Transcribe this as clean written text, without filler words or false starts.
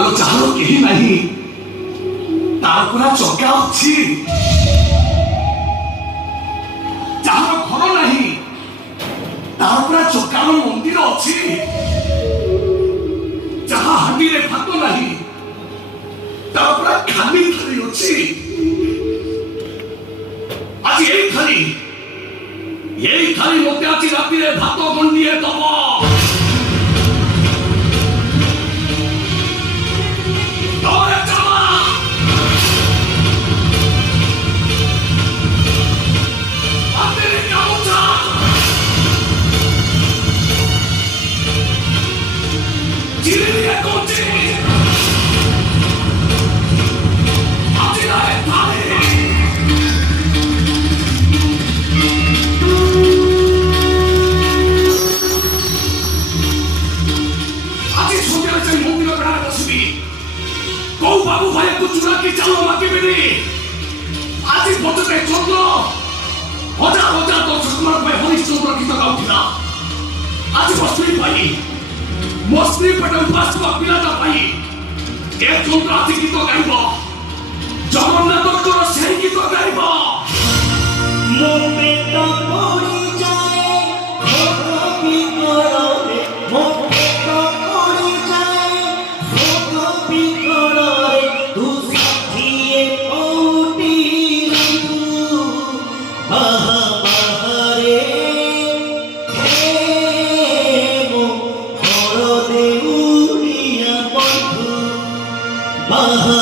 ଆଲୋ ଯାହାର କେହି ନାହିଁ ତାର ପୁରା ଚକା ଅଛି, ଯାହାର ଘର ନାହିଁ ତାର ପୁରା ଚକାର ମନ୍ଦିର ଅଛି, ଯାହା ହାଣ୍ଡିରେ ଭାତ ନାହିଁ ତାର ପୁରା ଖାଲି ଥାଳି ଅଛି। ଆଜି ଏଇ ଥାଳି ମତେ ଆଜି ରାତିରେ ଭାତ ଗଣ୍ଡିଏ ଦବ। বাবু ভাইকে চুরাকি চাল মাগিবিনি। আজি বছরে চন্দ্র হাজার হাজার দর্শক ভাই হরিশ্চন্দ্র গীত গাউଥିଲା। আজি ମୋ ସ୍ତ୍ରୀ ପେଟ ଉପାସ ପିଲାଟା ପାଇଁ ଏ ଚନ୍ଦ୍ର ଆଜି ଗୀତ ଗାଇବ, ଜଗନ୍ନାଥଙ୍କର ସେହି ଗୀତ ଗାଇବ। ମୋ ପେଟ ପୋଡ଼ିଯାଏ ବିକଳରେ, ମୋ ପେଟ ପୋଡ଼ିଯାଏ ବିକଳରେ, ତୁ ଷାଠିଏ ପଉଟିରୁ ବାହା ବାହାରେ ହେ ମୋ ଘର ଦେଉଳିଆ ବନ୍ଧୁ ବାହା